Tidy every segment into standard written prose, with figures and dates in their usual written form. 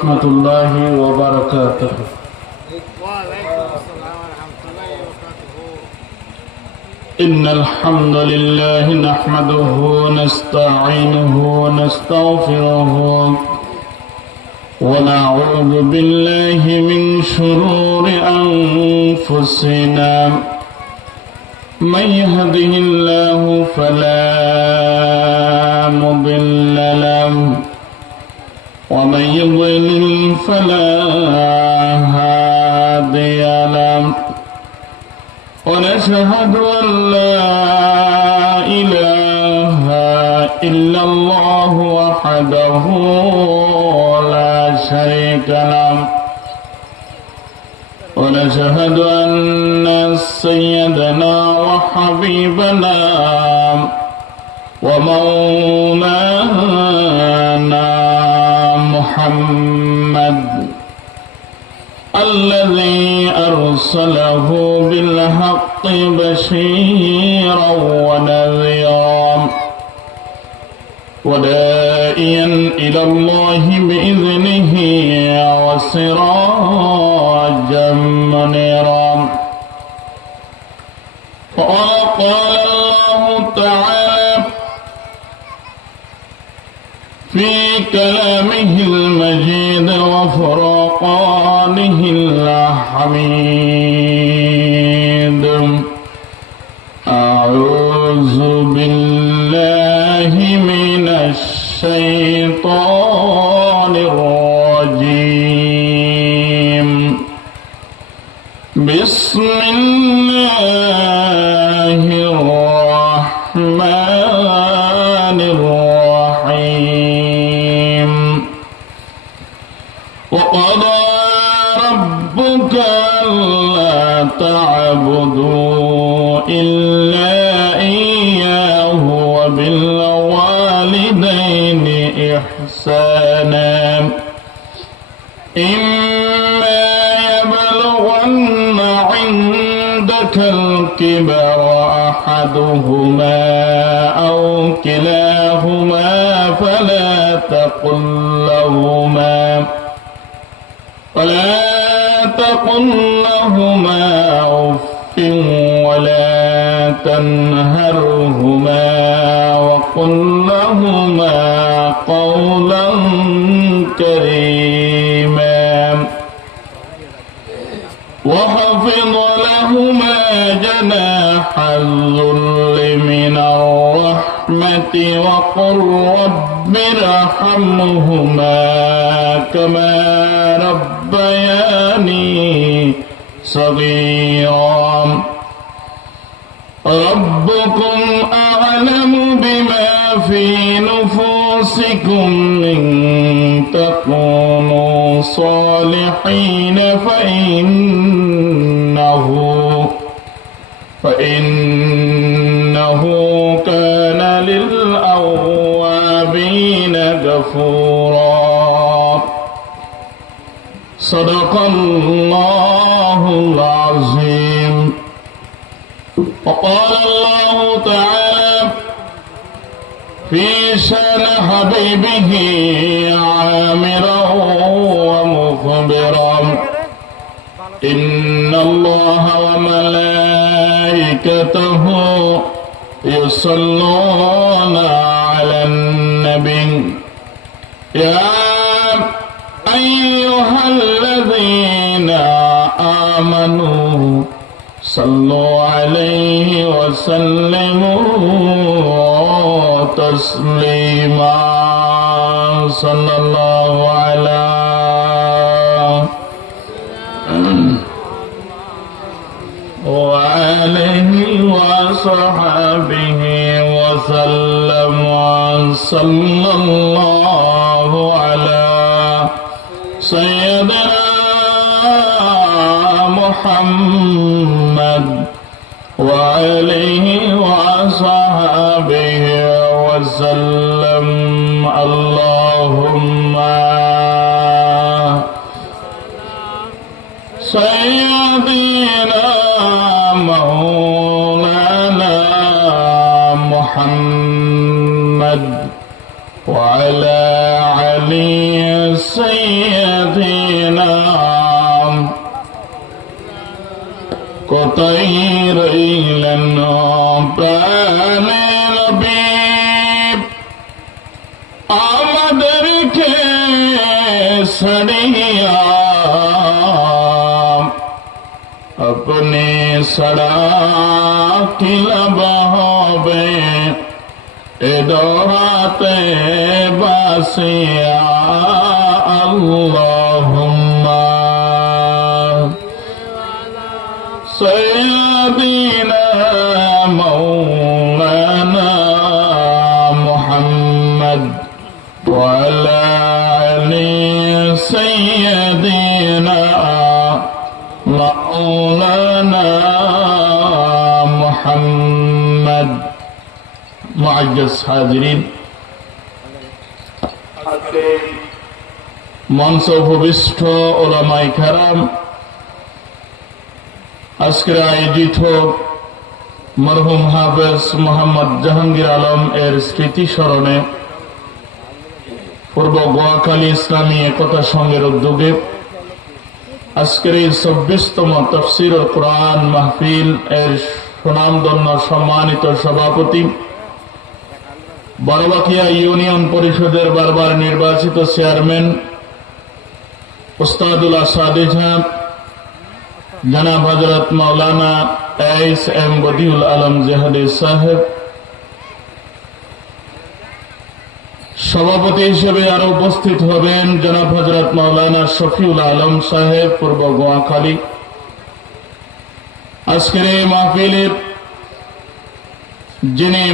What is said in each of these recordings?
ورحمة الله وبركاته. وعليكم السلام ورحمة الله وبركاته. إن الحمد لله نحمده ونستعينه ونستغفره ونعوذ بالله من شرور أنفسنا من يهده الله فلا مضل له ومن يضلل فلا هادي له ونشهد أن لا إله إلا الله وحده لا شريك له ونشهد أن سيدنا وحبيبنا ومولانا محمد الذي أرسله بالحق بشيرا ونذيرا وداعيا إلى الله بإذنه وسراجا منيرا. وقال الله تعالى في كلامه المجيد وفرقانه الحميد: أعوذ بالله من الشيطان الرجيم. بسم الله الرحمن الرحيم. وقضى ربك ألا تعبدوا إلا إياه وبالوالدين إحسانا إما يبلغن عندك الكبر أحدهما أو كلاهما فلا تقل لهما أف ولا تنهرهما وقل لهما قولا كريما واخفض لهما جناح الذل من الرحمة وقل رب ارحمهما كما ربياني صغيرا. ربكم أعلم بما في نفوسكم إن تكونوا صالحين فإنه كان للأوابين غفورا. صدق الله العظيم. وقال الله تعالى في شأن حبيبه عامرا ومخبرا: إن الله وملائكته يصلون على النبي يا أيها الذين آمنوا صلوا عليه وسلموا تسليما. صلى الله على وآله وصحبه وسلم. صلى الله على سيدنا محمد وآله وصحبه وسلم. اللهم سيدنا مولانا محمد وعلى علي سيدنا سيدنا কোথায় রইলেন প্রাণের নবী আমাদেরকে ছাড়িয়া अपने सड़ा की लब হবে এ দোহাতে বাসিয়া আল্লাহুম্মা সাইয়্যিদিনা মাওলানা মুহাম্মদ ওয়া আলা আলি সাইয়্যিদিনা মাওলানা মুহাম্মদ মুআজ্জাজ হাজিরিন মঞ্চ উপবিষ্ট ওলামায়ে কেরাম আজকের আয়োজিত মরহুম হাফেজ মোহাম্মদ জাহাঙ্গীর আলম এর স্মৃতি স্মরণে পূর্ব গোয়াখালী ইসলামী একতা সংঘের উদ্যোগে আজকের এই ২৪তম তাফসীরুল কুরআন মাহফিল এর সুনামধন্য সম্মানিত সভাপতি বড়বাকিয়া ইউনিয়ন পরিষদের বারবার নির্বাচিত চেয়ারম্যান উস্তাদুল আসাদিজা জনাব হযরত মাওলানা এইচ এম বদিউল আলম জেহাদি সাহেব, সভাপতি হিসেবে আরো উপস্থিত হবেন জনাব হযরত মাওলানা শফিউল আলম সাহেব পূর্ব গোয়াখালী। আজকের এই মাহফিলের যিনি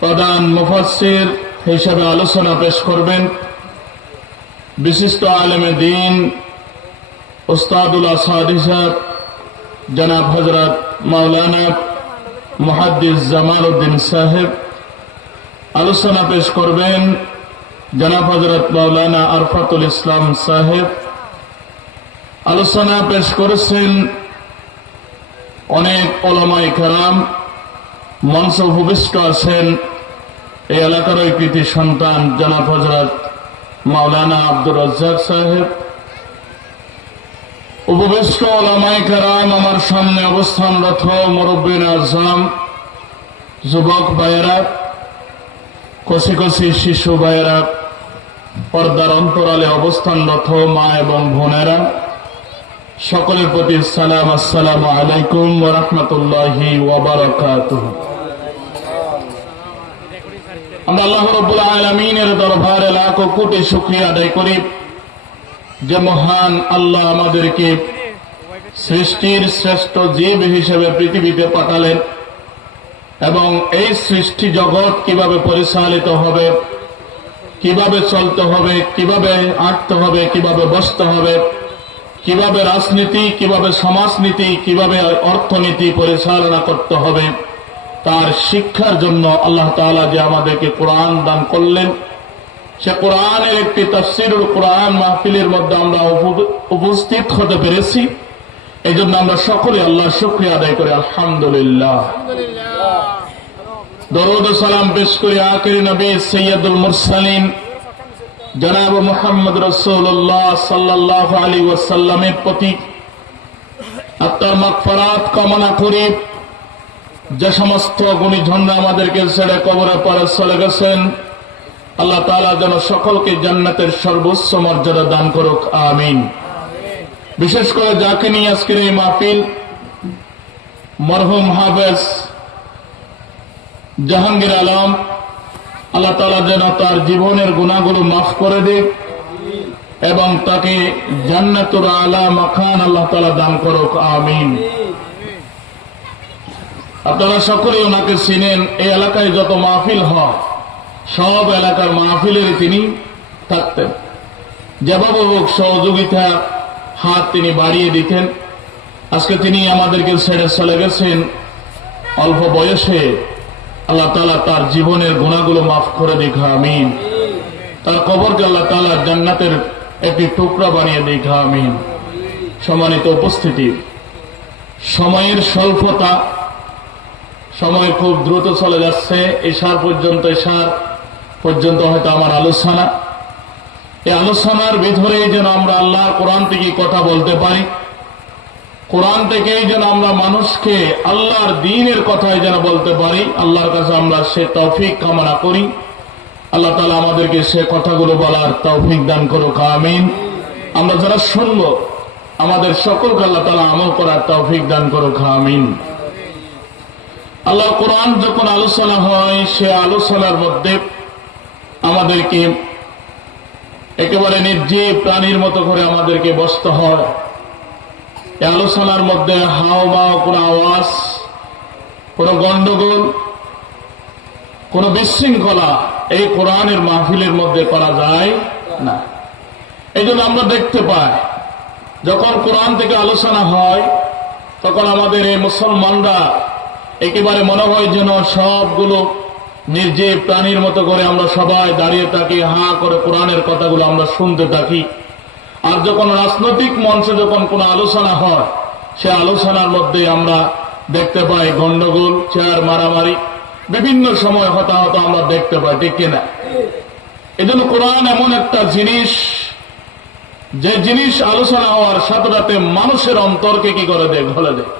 প্রধান মুফাসসির হিসেবে আলোচনা পেশ করবেন বিশিষ্ট আলেমে দ্বীন উস্তাদুল আসাদিজা জনাব হযরত মাওলানা মুহাদ্দিস জামালউদ্দিন সাহেব। আলোচনা পেশ করবেন জনাব হযরত মাওলানা আরফাতুল ইসলাম সাহেব। আলোচনা পেশ করেছেন অনেক উলামায়ে কেরাম। মঞ্চ উপবিষ্ট আছেন এই এলাকার কৃতি সন্তান জনাব হযরত মাওলানা আব্দুর রাজ্জাক সাহেব। উপবিষ্ট উলামায়ে কেরাম, আমার সামনে অবস্থানরত মুরব্বিন আযম, যুবক ভাইয়েরা, কচি কচি শিশু ভাইয়েরা, পর্দার অন্তরালে অবস্থানরত মা এবং বোনেরা, সকলের প্রতি সালাম, আসসালামু আলাইকুম ওয়া রাহমাতুল্লাহি ওয়া বারাকাতুহু। আমরা আল্লাহ রাব্বুল আলামিনের দরবারে লাখো কোটি শুকরিয়া আদায় করি যে মহান আল্লাহ আমাদেরকে সৃষ্টির শ্রেষ্ঠ জীব হিসেবে পৃথিবীতে পাঠালেন এবং এই সৃষ্টি জগৎ কিভাবে পরিচালিত হবে, কিভাবে চলতে হবে, কিভাবে আঁটতে হবে, কিভাবে বসতে হবে, কিভাবে রাজনীতি, কিভাবে সমাজনীতি, কিভাবে অর্থনীতি পরিচালনা করতে হবে, তার শিক্ষার জন্য আল্লাহ তাআলা যে আমাদেরকে কোরআন দান করলেন, সে কোরআনের একটি তাফসীরুল কুরআন মাহফিলের মধ্যে আমরা উপস্থিত হতে পেরেছি। এই জন্য আমরা সকলে আল্লাহর শুকরিয়া আদায় করি আলহামদুলিল্লাহ। দরুদ ও সালাম পেশ করি আখিরি নবী সৈয়দুল মুরসালিন জনাব মুহাম্মদ রাসূলুল্লাহ সাল্লাল্লাহু আলাইহি ওয়াসাল্লামের প্রতি। আত্মার মাগফিরাত কামনা করি। যে সমস্ত গুণীজনরা আমাদেরকে ছেড়ে কবরে পরে চলে গেছেন, আল্লাহ তাআলা যেন সকলকে জান্নাতের সর্বোচ্চ মর্যাদা দান করুক, আমিন। বিশেষ করে যাকে নিয়ে আজকের এই মাহফিল, মরহুম হাফেজ জাহাঙ্গীর আলম, আল্লাহ তাআলা যেন তার জীবনের গুনাহগুলো মাফ করে দিক এবং তাকে জান্নাতুল আলা মাকান আল্লাহ তাআলা দান করুক, আমিন। আপনারা সকলেই ওনাকে চিনেন। এই এলাকায় যত মাহফিল হয় সব এলাকার মাহফিলের তিনি থাকতেন। যেভাবে হোক সহযোগিতা হাত তিনি বাড়িয়ে দিতেন। আজকে তিনি আমাদেরকে ছেড়ে চলে গেছেন অল্প বয়সে। আল্লাহ তাআলা তার জীবনের গুনাহগুলো মাফ করে দিক, আমিন। তার কবরকে আল্লাহ তাআলা জান্নাতের একটি টুকরা বানিয়ে দিক, আমিন। সম্মানিত উপস্থিতি, সময়ের স্বল্পতা, সময় খুব দ্রুত চলে যাচ্ছে। এশার পর্যন্ত হয়তো আমার আলোচনা। এই আলোচনার ভিতরে যেন আমরা আল্লাহ কোরআন থেকে কথা বলতে পারি, কোরআন থেকেই যেন আমরা মানুষকে আল্লাহর দ্বীনের কথাই যেন বলতে পারি। আল্লাহর কাছে আমরা সে তৌফিক কামনা করি। আল্লাহ তাআলা আমাদেরকে সে কথাগুলো বলার তৌফিক দান করুক, আমিন। আমরা যারা শুনব আমাদের সকলকে আল্লাহ তাআলা আমল করার তৌফিক দান করুক, আমিন। আল্লাহ কোরআন যখন আলোচনা হয় সে আলোচনার মধ্যে আমাদেরকে একেবারে নির্জীব প্রাণীর মতো করে আমাদেরকে বসতে হয়। এই আলোচনার মধ্যে হাওমাও, কোনো আওয়াজ, কোনো গন্ডগোল, কোনো বিশৃঙ্খলা এই কোরআনের মাহফিলের মধ্যে করা যায় না। এই জন্য আমরা দেখতে পাই যখন কোরআন থেকে আলোচনা হয় তখন আমাদের এই মুসলমানরা একেবারে মনে হয় যেন সবগুলো নির্জীব প্রাণীর মতো করে আমরা সবাই দাঁড়িয়ে থাকি, হাঁ করে কোরআনের কথাগুলো আমরা শুনতে থাকি। আর যখন রাজনৈতিক মঞ্চে যখন কোনো আলোচনা হয় সে আলোচনার মধ্যে আমরা দেখতে পাই গন্ডগোল, চেয়ার মারামারি, বিভিন্ন সময় হতাহত আমরা দেখতে পাই, ঠিক কিনা? এই জন্য কোরআন এমন একটা জিনিস, যে জিনিস আলোচনা হওয়ার সাথে সাথে মানুষের অন্তরকে কি করে দেয়, ঘলে দেয়।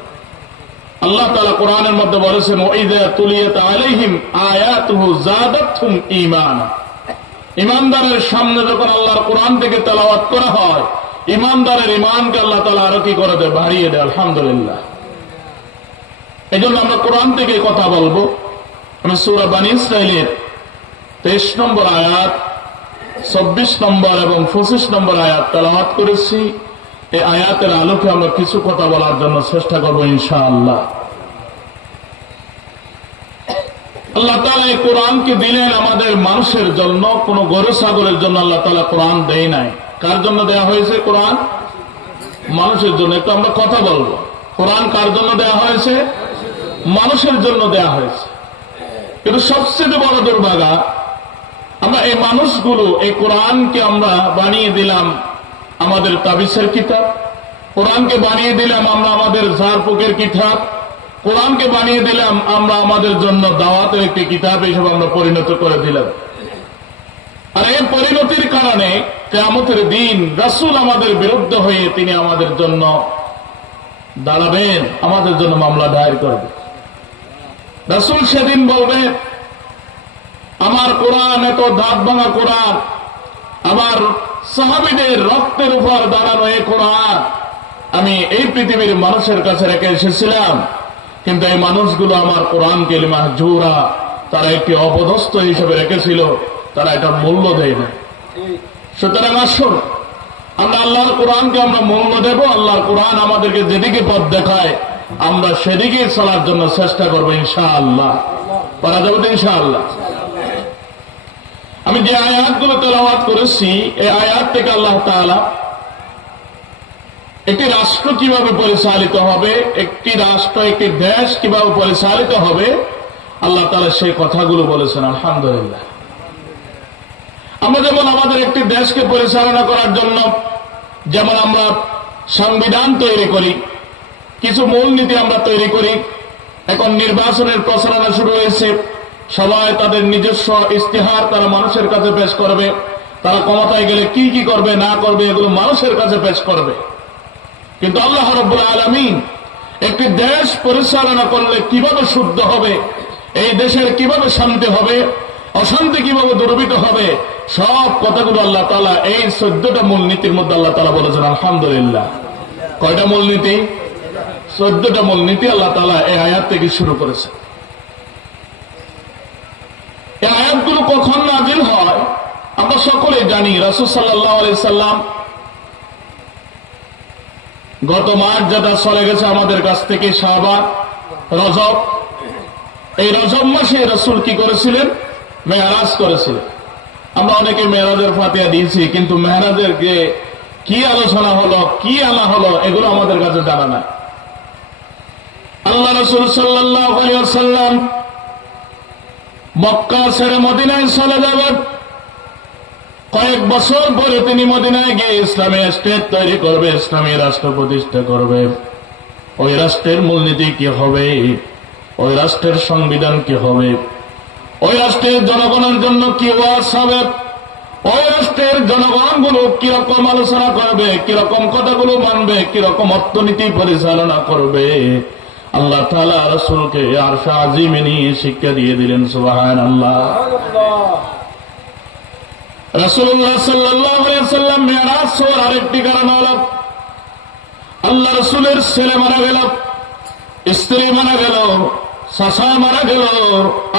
আল্লাহ তাআলা কোরআনের মধ্যে বলেছেন, ওয়াইযা তুলিয়াত আলাইহিম আয়াতুহু যাদাতহুম ঈমানা। ইমানদারের সামনে যখন আল্লাহর কোরআন থেকে তেলাওয়াত করা হয়, ইমানদারের ঈমানকে আল্লাহ তাআলা আরো কি করে দেয়, বাড়িয়ে দেয়। আলহামদুলিল্লাহ। এই জন্য আমরা কোরআন থেকে কথা বলবো। আমি সূরা বনী ইসরাঈলের 23 নম্বর আয়াত, 24 নম্বর এবং 25 নম্বর আয়াত তেলাওয়াত করেছি। এই আয়াতের আলোকে আমরা কিছু কথা বলার জন্য চেষ্টা করবো ইনশাআল্লাহ। আল্লাহ তাআলা এই কোরআনকে দিলেন আমাদের মানুষের জন্য, কোন গরু ছাগলের জন্য আল্লাহ তাআলা কোরআন দেয় নাই। কার জন্য দেয়া হয়েছে কোরআন? মানুষের জন্য। একটু আমরা কথা বলবো, কোরআন কার জন্য দেয়া হয়েছে? মানুষের জন্য দেয়া হয়েছে। কিন্তু সবচেয়ে বড় দুর্ভাগা, আমরা এই মানুষগুলো এই কোরআনকে আমরা বানিয়ে দিলাম আমাদের তাবিজের কিতাব, কোরআনকে বানিয়ে দিলাম আমরা আমাদের ঝাড়ফুঁকের কিতাব, কোরআনকে বানিয়ে দিলাম আমরা আমাদের জন্য দাওয়াতের একটি কিতাব, এইসব আমরা পরিণত করে দিলাম। আর এই পরিণতির কারণে কিয়ামতের দিন রাসূল আমাদের বিরুদ্ধে হয়ে তিনি আমাদের জন্য দাঁড়াবেন, আমাদের জন্য মামলা দায়ের করবেন। রাসূল সেদিন বলবে, আমার কোরআন এত দাঁত ভাঙা কোরআন, আমার সাহাবীদের রক্তের উপর দাঁড়ানো এই কোরআন আমি এই পৃথিবীর মানুষের কাছে রেখে এসেছিলাম, কিন্তু এই মানুষগুলো আমার কোরআনকে মাহজুরা, তারা একটি অপদস্থ হিসেবে রেখেছিল, তারা এটা মূল্য দেয় না। সুতরাং আসুন আমরা আল্লাহর কোরআনকে আমরা মূল্য দেব। আল্লাহর কোরআন আমাদেরকে যেদিকে পথ দেখায় আমরা সেদিকে চলার জন্য চেষ্টা করবো ইনশাআল্লাহ। পারা যাবে তো ইনশাআল্লাহ। আমি যে আয়াতগুলো তেলাওয়াত করেছি এই আয়াত থেকে আল্লাহ তাআলা একটি রাষ্ট্র কিভাবে পরিচালিত হবে, একটি রাষ্ট্র একটি দেশ কিভাবে পরিচালিত হবে, আল্লাহ তাআলা সেই কথাগুলো বলেছেন। আলহামদুলিল্লাহ। আমরা যেমন আমাদের একটি দেশকে পরিচালনা করার জন্য যেমন আমরা সংবিধান তৈরি করি, কিছু মূলনীতি আমরা তৈরি করি। এখন নির্বাচনের প্রচারণা শুরু হয়েছে, সবাই তাদের নিজস্ব ইস্তেহার তারা মানুষের কাছে পেশ করবে, তারা ক্ষমতায় গেলে কি কি করবে না করবে এগুলো মানুষের কাছে পেশ করবে। কিন্তু আল্লাহ রাব্বুল আলামিন একটি দেশ পরিচালনা করলে কিভাবে শুদ্ধ হবে, এই দেশের কিভাবে শান্তি হবে, অশান্তি কিভাবে দূরীভূত হবে, সব কথাগুলো আল্লাহ তাআলা এই 14টা মূলনীতির মধ্যে আল্লাহ তাআলা বলেছেন। আলহামদুলিল্লাহ। কয়টা মূলনীতি? 14টা মূলনীতি আল্লাহ তাআলা এই আয়াত থেকে শুরু করেছে। এই আয়াতগুলো কখন নাযিল হয় আমরা সকলেই জানি। রাসূল সাল্লাল্লাহু আলাইহি সাল্লাম গত মাস যেটা চলে গেছে আমাদের কাছ থেকে, শাবান, রজব, এই রজব মাসে রাসূল কি করেছিলেন? মেরাজ করেছিলেন। আমরা অনেকে মেরাজের ফাতিহা দিয়েছি, কিন্তু মেরাজের কি আলোচনা হলো, কি আনা হলো, এগুলো আমাদের কাছে জানা নাই। আল্লাহ রাসূল সাল্লাল্লাহু আলাইহি ওয়াসাল্লাম মক্কা ছেড়ে মদিনায় চলে যাবেন। কয়েক বছর পরে তিনি মদিনায় গিয়ে ইসলামী স্টেট তৈরি করবে, ইসলামী রাষ্ট্র প্রতিষ্ঠা করবে। ওই রাষ্ট্রের মূলনীতি কি হবে, ওই রাষ্ট্রের সংবিধান কি হবে, ওই রাষ্ট্রের জনগণের জন্য কি ওয়াজ হবে, ওই রাষ্ট্রের জনগণগুলো কিরকম আলোচনা করবে, কিরকম কথাগুলো মানবে, কিরকম অর্থনীতি পরিচালনা করবে, আল্লাহ তাআলা রাসূলকে আরশে আজিমে নিয়ে শিক্ষা দিয়ে দিলেন। সুবহানাল্লাহ। রাসূলুল্লাহ সাল্লাল্লাহু আলাইহি ওয়াসাল্লাম মিরাজ হওয়ার আরেকটি কারণ হলো আল্লাহ রাসূলের ছেলে মারা গেল, স্ত্রী মারা গেল, চাচা মারা গেল।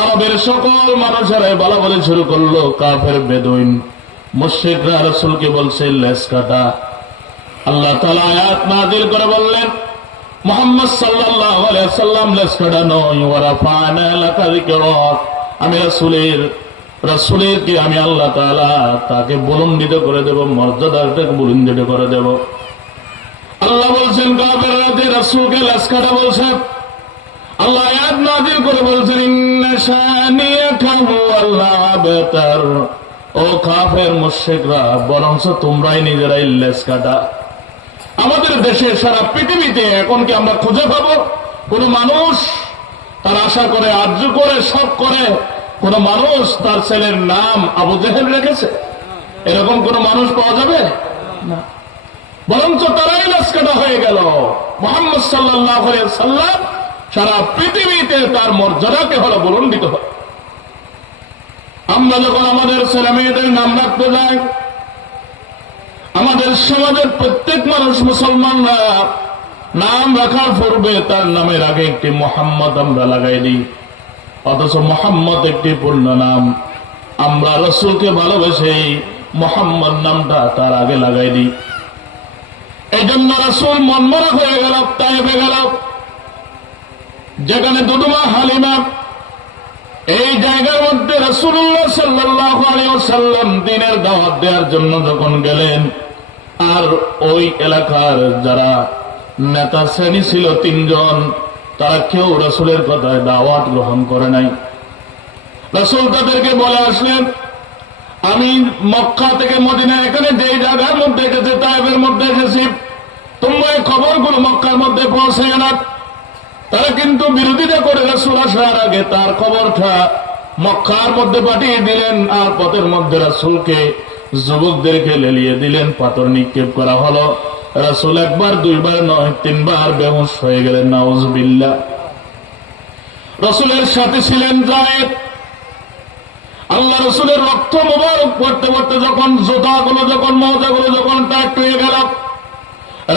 আরবের সকল মানুষেরা বলা বলে শুরু করলো, কাফের বেদুইন মুশরিকরা রাসূলকে বলছে লেজ কাটা। আল্লাহ তাআলা আয়াত নাযিল করে বললেন, মুহাম্মদ সাল্লাল্লাহু আলাইহি ওয়াসাল্লাম লেজ কাটা নয়, ওয়া রাফা'না লাকা যিকরাক, আমি রাসূলের কি আমি আল্লাহ তাআলা তাকে বুলন্দিত করে দেব, মর্যাদাটাকে বুলন্দিত করে দেব। আল্লাহ বলছেন কাফেররা যে রাসূলকে লেজ কাটা বলছে, আল্লাহ আয়াত নাযিল করে বলছেন ইন্না শানিয়াকা হুয়াল আবতার, ও কাফের মুশরিকরা বরঞ্চ তোমরাই নিজেরাই লেজ কাটা। আমাদের দেশে সারা পৃথিবীতে এখন কি আমরা খুঁজে পাবো কোন মানুষ তার আশা করে, আরজু করে, সব করে কোন মানুষ তার ছেলের নাম আবু জেহেল রেখেছে? এরকম কোন মানুষ পাওয়া যাবে না। বরঞ্চ তারাই লেজ কাটা হয়ে গেল। মুহাম্মদ সাল্লাল্লাহু আলাইহি ওয়াসাল্লাম সারা পৃথিবীতে তার মর্যাদাকে হলো বুলন্দিত হয়। আমরা যখন আমাদের ছেলে মেয়েদের নাম রাখতে যাই, আমাদের সমাজের প্রত্যেক মানুষ মুসলমানরা নাম রাখার পূর্বে তার নামের আগে একটি মুহাম্মদ আমরা লাগাই দিই, অথচ মুহাম্মদ একটি পূর্ণ নাম। আমরা রাসূলকে ভালোবেসে মুহাম্মদ নামটা তার আগে লাগাই দিই। এই জন্য রাসূল মনমরা হয়ে গেল, তায়েফে গেল, যেখানে দুদুমা হালিমা, এই জায়গার মধ্যে রাসূলুল্লাহ সাল্লাল্লাহু আলাইহি ওয়াসাল্লাম দ্বীনের দাওয়াত দেওয়ার জন্য যখন গেলেন, আর ওই এলাকার যারা নেতা শ্রেণী ছিল তিনজন, তারা কেউ রাসূলের কথায় দাওয়াত গ্রহণ করে নাই। রাসূল তাদেরকে বলে আসলেন, আমি মক্কা থেকে মদিনা এখানে যেই জায়গার মধ্যে এসেছি, তায়েফের মধ্যে এসেছি, তোমরা এই খবরগুলো মক্কার মধ্যে পৌঁছে না। তারা কিন্তু বিরোধিতা করে রাসূল আসার আগে তার খবরটা মক্কার মধ্যে পাঠিয়ে দিলেন, আর পথের মধ্যে রাসূলকে যুবকদেরকে লেলিয়ে দিলেন, পাথর নিক্ষেপ করা হলো। রাসূল একবার দুইবার নয় তিনবার বেহুশ হয়ে গেলেন। নাউজুবিল্লাহ। রাসূলের সাথে ছিলেন যায়েদ। আল্লাহ রাসূলের রক্ত মোবারক পড়তে পড়তে যখন জোতাগুলো, যখন মওজাগুলো যখন টাইট হয়ে গেল,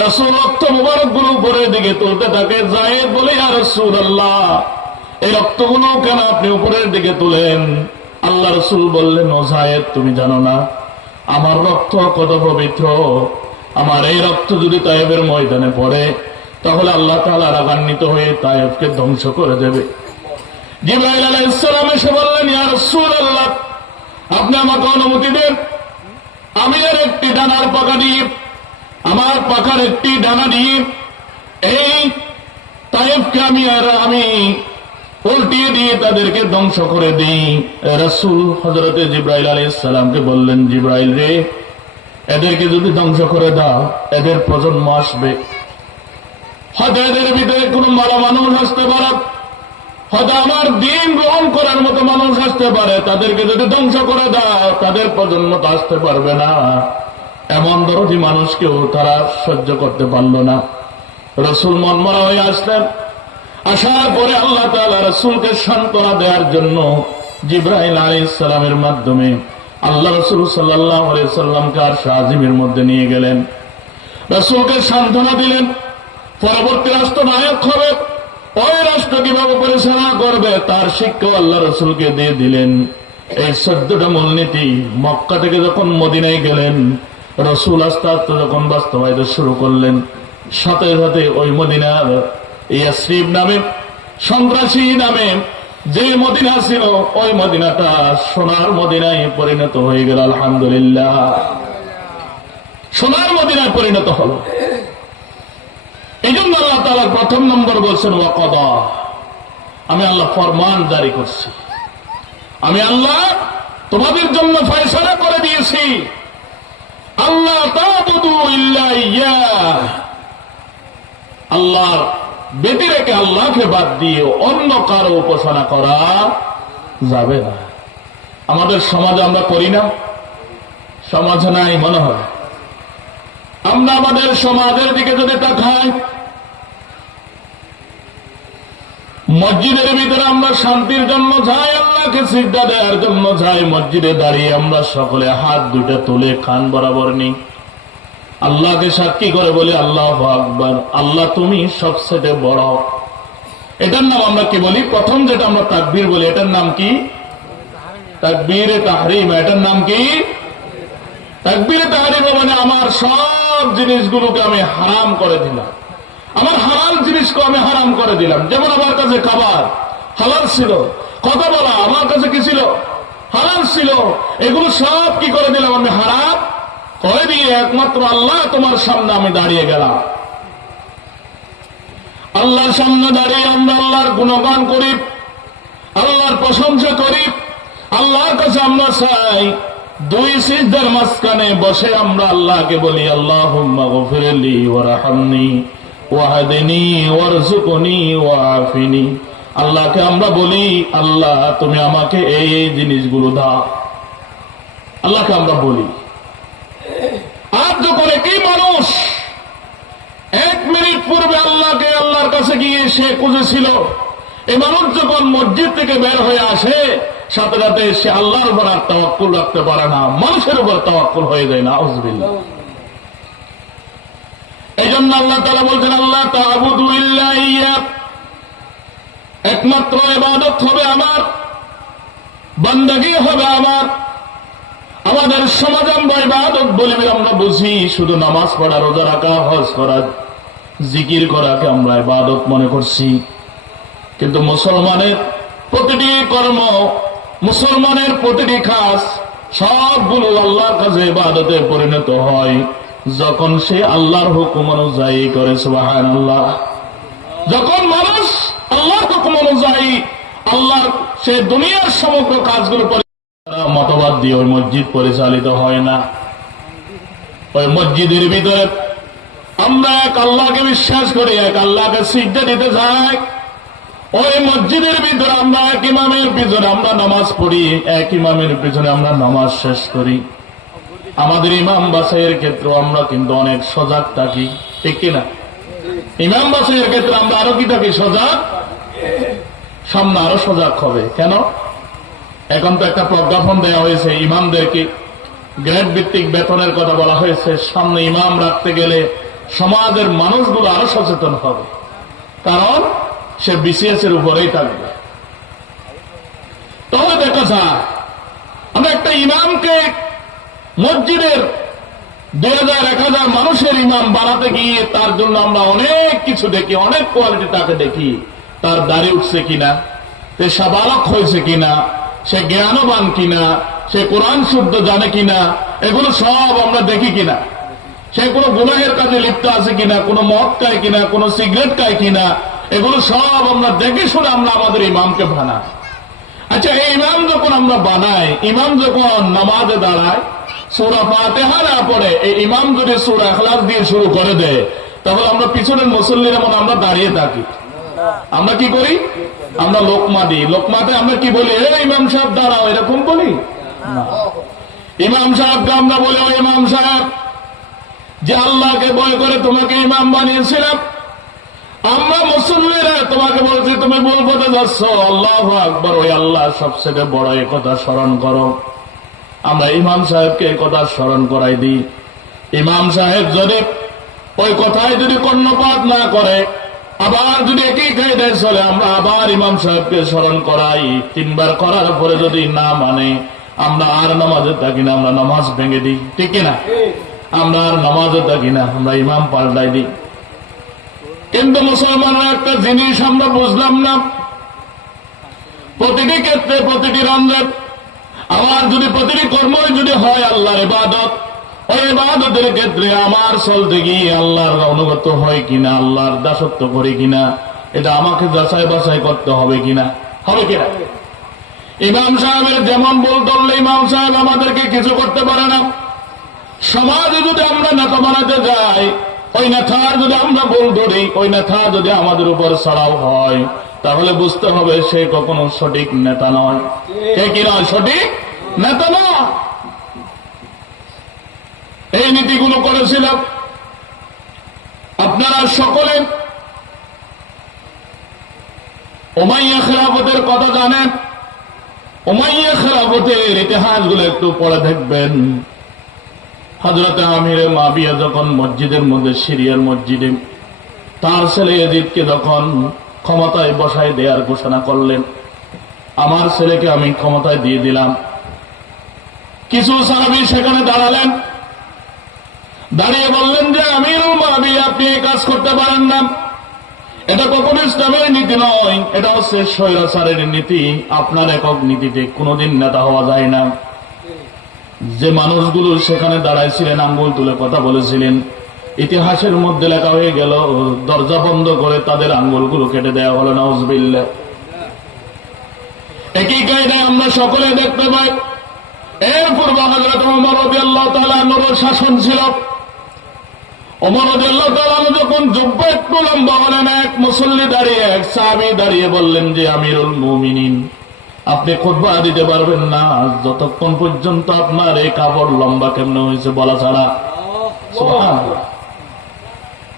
রাসূল রক্ত মোবারক গুলো উপরের দিকে তুলতে থাকে। যায়েদ বলে, ইয়া রাসূলুল্লাহ, এই রক্তগুলো কেন আপনি উপরের দিকে তুলেন? আল্লাহ রাসূল বললেন, ও যায়েদ, তুমি জানো না আমার রক্ত কত পবিত্র? আমার এই রক্ত যদি তায়েফের ময়দানে পড়ে, তাহলে আল্লাহ তাআলা রাগান্বিত হয়ে তায়েফকে ধ্বংস করে দেবে। জিবরাইল আলাইহিস সালাম এসে বললেন, ইয়া রাসূলুল্লাহ, আপনি আমাকে অনুমতি দেন, আমি এর একটি ডানার পাকা দিয়ে, আমার পাখার একটি ডানা দিয়ে এই তায়েফকে আমি উল্টিয়ে দিয়ে তাদেরকে ধ্বংস করে দিই। রাসূল হযরতে জিবরাইল আলাইহিস সালামকে বললেন, জিবরাইল রে, এদেরকে যদি ধ্বংস করে দাও, এদের প্রজন্ম আসবে, হয়তো এদের ভিতরে কোনো ভালো মানুষ আসতে পারে, হয়তো আমার দ্বীন গ্রহণ করার মতো মানুষ আসতে পারে। তাদেরকে যদি ধ্বংস করে দাও, তাদের প্রজন্ম তো আসতে পারবে না। এমন দরদি মানুষকেও তারা সহ্য করতে পারল না। রাসূল মনমরা হয়ে আসলেন। আসার পরে আল্লাহ তাআলা রাসূলকে সান্ত্বনা দেওয়ার জন্য জিবরাইল আলাইহিস সালামের মাধ্যমে আল্লাহ রাসূল সাল্লাল্লাহু আলাইহি সাল্লামকে আরশে আজিমের মধ্যে নিয়ে গেলেন, রাসূলকে সান্ত্বনা দিলেন। পরবর্তী রাষ্ট্র নায়ক হবে, ওই রাষ্ট্র কিভাবে পরিচালনা করবে তার শিক্ষা আল্লাহ রাসূলকে দিয়ে দিলেন। এই 14টা মূলনীতি মক্কা থেকে যখন মদিনায় গেলেন, রাসূল আস্তে আস্তে যখন বাস্তবায়িত শুরু করলেন, সাথে সাথে ওই মদিনার ইয়াসরিব নামে, সন্ত্রাসী নামে যে মদিনা ছিল, ওই মদিনাটা সোনার মদিনায় পরিণত হয়ে গেল। আলহামদুলিল্লাহ, সোনার মদিনায় পরিণত হল। এই জন্য আল্লাহ তাআলা প্রথম নম্বর বলছেন, ওয়াকাদা, আমি আল্লাহ ফরমান জারি করছি, আমি আল্লাহ তোমাদের জন্য ফয়সালা করে দিয়েছি, আল্লাহ তা'বুদু ইল্লা ইয়্যাহ, আল্লাহর ব্যতি রেখে, আল্লাহকে বাদ দিয়ে অন্য কারো উপাসনা করা যাবে না। আমাদের সমাজে আমরা করি না, সমাজ নাই মনে হয়। আমরা আমাদের সমাজের দিকে যদি তাকাই, মসজিদের ভিতরে আমরা শান্তির জন্য যাই, আল্লাহকে সিজদা দেওয়ার জন্য যাই, মসজিদে দাঁড়িয়ে আমরা সকলে হাত দুটো তুলে কান বরাবর নিই, আল্লাহকে সাক্ষী করে বলি আল্লাহু আকবার, আল্লাহ তুমি সবচেয়ে বড়। এটার নাম আমরা কি বলি? প্রথম যেটা আমরা তাকবীর বলি, এটার নাম কি? তাকবীরে তাহরিম। এটার নাম কি? তাকবীরে তাহরিম। মানে আমার সব জিনিসগুলোকে আমি হারাম করে দিলাম, আমার হালাল জিনিসকে আমি হারাম করে দিলাম। যেমন আমার কাছে খাবার হালাল ছিল, কথা বলা আমার কাছে কি ছিল? হালাল ছিল। এগুলো সব কি করে দিলাম? আমি হারাম করে দিয়ে একমাত্র আল্লাহ তোমার সামনে আমি দাঁড়িয়ে গেলাম। আল্লাহর সামনে দাঁড়িয়ে আমরা আল্লাহর গুণগান করি, আল্লাহর প্রশংসা করি, আল্লাহর কাছে আমরা চাই। দুই সিজদার মাঝখানে বসে আমরা আল্লাহকে বলি আল্লাহুম্মা গফিরলি ওয়ারহামনি ওয়াহদিনি ওয়ারযুকনি ওয়াআফিনি। আল্লাহকে আমরা বলি আল্লাহ তুমি আমাকে এই এই জিনিসগুলো দাও। আল্লাহকে আমরা বলি। আর যখন একই মানুষ 1 মিনিট পূর্বে আল্লাহকে আল্লাহর কাছে গিয়ে সে খুঁজেছিল, এই মানুষ যখন মসজিদ থেকে বের হয়ে আসে, সাথে সাথে সে আল্লাহর উপর আর তাওয়াক্কুল রাখতে পারে না, মানুষের উপর তাওয়াক্কুল হয়ে যায়। নাউযুবিল্লাহ। এই জন্য আল্লাহ তাআলা বলছেন আল্লাহ তা'বুদু ইল্লা ইয়্যা, একমাত্র ইবাদত হবে আমার, বান্দাগি হবে আমার। আমাদের সমাজ আমরা ইবাদত বলি আমরা বুঝি শুধু নামাজ পড়া, রোজা রাখা, হজ করা, জিকির করাকে আমরা ইবাদত মনে করছি। কিন্তু মুসলমানের প্রতিটি কর্ম, মুসলমানের প্রতিটি কাজ সবগুলো আল্লাহর কাছে ইবাদতে পরিণত হয় যখন সে আল্লাহর হুকুম অনুযায়ী করে। সুবহানাল্লাহ। যখন মানুষ আল্লাহর হুকুম অনুযায়ী আল্লাহর সে দুনিয়ার সমগ্র কাজগুলো মতবাদ দিয়ে ওই মসজিদ পরিচালিত হয় না। ওই মসজিদের ভিতরে আমরা এক আল্লাহকে বিশ্বাস করি, এক আল্লাহকে সিজদা দিতে যাই। ওই মসজিদের ভিতরে আমরা এক ইমামের পিছনে আমরা নামাজ পড়ি, এক ইমামের পিছনে আমরা নামাজ শেষ করি। আমাদের ইমাম বাছাইয়ের ক্ষেত্রে আমরা কিন্তু অনেক সজাগ থাকি, ঠিক কিনা? ইমাম বাছাইয়ের ক্ষেত্রে আমরা আরো কি থাকি? সজাগ। সামনে আরো সজাগ হবে। কেন? এখন তো একটা প্রজ্ঞাপন দেওয়া হয়েছে, ইমামদেরকে গ্রেড ভিত্তিক বেতনের কথা বলা হয়েছে। সামনে ইমাম রাখতে গেলে সমাজের মানুষগুলো আরো সচেতন হবে, কারণ সে বিসিএস এর উপরেই থাকবে। তবে দেখা যায় আমরা একটা ইমামকে মসজিদের 2000-1000 মানুষের ইমাম বানাতে গিয়ে তার জন্য আমরা অনেক কিছু দেখি, অনেক কোয়ালিটি তাকে দেখি। তার দাড়ি উঠছে কিনা, সে সাবালক হয়েছে কিনা, সে জ্ঞানবান কিনা, সে কোরআন শুদ্ধ জানে কিনা, এগুলো সব আমরা দেখি কিনা। সে কোনো গুনাহের কাজে লিপ্ত আছে কিনা, কোনো মদ খায় কিনা, কোনো সিগারেট খায় কিনা, এগুলো সব আমরা দেখে শুনে আমরা আমাদের ইমামকে বানাই। আচ্ছা, এই ইমাম যখন আমরা বানাই, ইমাম যখন নামাজে দাঁড়ায় সূরা ফাতিহা না পড়ে, এই ইমাম যদি সূরা ইখলাস দিয়ে শুরু করে দেয়, তাহলে আমরা পিছনের মুসল্লিরা মনে আমরা দাঁড়িয়ে থাকি। আমরা কি করি? আমরা লোকমা দিই। লোকমাতে আমরা কি বলি? ইমাম সাহেব দাঁড়াও, এরকম বলি না। ইমাম সাহেবকে আমরা বলি, ও ইমাম সাহেব, যে আল্লাহকে ভয় করে তোমাকে ইমাম বানিয়েছিলাম, আমরা মুসল্লিরা তোমাকে বলছি তুমি ভুল পথে যাচ্ছ, আল্লাহু আকবার, ওই আল্লাহ সবচেয়ে বড়, এই কথা স্মরণ করো। আমরা ইমাম সাহেবকে এই কথা স্মরণ করাই দিই। ইমাম সাহেব যদি ওই কথায় যদি কর্ণপাত না করে, আবার যদি একই কায়দায় চলে, আমরা আবার ইমাম সাহেবকে স্মরণ করাই। 3 বার করার পরে যদি না মানে, আমরা আর নামাজে থাকি না, আমরা নামাজ ভেঙে দিই, ঠিক কিনা? আমরা আর নামাজে থাকি না, আমরা ইমাম পাল্টাই দিই। কিন্তু মুসলমানরা একটা জিনিস আমরা বুঝলাম না, প্রতিটি ক্ষেত্রে, প্রতিটি রঞ্জন, আমার যদি প্রতিটি কর্মই যদি হয় আল্লাহর ইবাদত, ওই ইবাদতের ক্ষেত্রে আমার চলতে গিয়ে আল্লাহর অনুগত হয় কিনা, আল্লাহর দাসত্ব করি কিনা, এটা আমাকে যাচাই বাছাই করতে হবে কিনা, হবে কিনা? ইমাম সাহেবের যেমন ভুল ধরলে ইমাম সাহেব আমাদেরকে কিছু করতে পারে না। সমাজে যদি আমরা নেতা বানাতে যাই, ওই নেতার যদি আমরা ভুল ধরি, ওই নেতা যদি আমাদের উপর ছড়াও হয়, তাহলে বুঝতে হবে সে কখনো সঠিক নেতা নয়। কে কি নয়? সঠিক নেতা নয়। এই নীতিগুলো করেছিল। আপনারা সকলে উমাইয়া খেলাফতের কথা জানেন। উমাইয়া খেলাফতের ইতিহাসগুলো একটু পড়ে দেখবেন। হযরত আমির মাবিয়া যখন মসজিদের মধ্যে, সিরিয়ার মসজিদে তার ছেলে ইয়াজিদকে যখন ক্ষমতায় বসায় দেওয়ার ঘোষণা করলেন, আমার ছেলেকে আমি ক্ষমতায় দিয়ে দিলাম, কিছু সাহাবী সেখানে দাঁড়ালেন, দাঁড়িয়ে বললেন যে আমিরুল মুআবিয়া, আপনি এই কাজ করতে পারেন না, এটা কখনো ইসলামের নীতি নয়, এটা হচ্ছে স্বৈরাচারের নীতি, আপনার একক নীতিতে কোনোদিন নেতা হওয়া যায় না। যে মানুষগুলো সেখানে দাঁড়াইছিলেন আঙ্গুল তুলে কথা বলেছিলেন, ইতিহাসের মধ্যে লেখা হয়ে গেল দরজা বন্ধ করে তাদের আঙ্গুলগুলো কেটে দেওয়া হলো, নাউজুবিল্লাহ। একই কায়দায় আমরা সকলে দেখতে পাই, এর পূর্বে হযরত ওমর রাদিয়াল্লাহু তাআলা আনহুর শাসন ছিল। ওমর রাদিয়াল্লাহু তাআলা আনহু যখন জুব্বা একটু লম্বা হলেন, এক মুসল্লি দাঁড়িয়ে, এক সাহাবী দাঁড়িয়ে বললেন যে আমিরুল মুমিনিন, আপনি খুতবা দিতে পারবেন না যতক্ষণ পর্যন্ত আপনার এই কাপড় লম্বা কেমনে হয়েছে বলা ছাড়া। সুবহানাল্লাহ।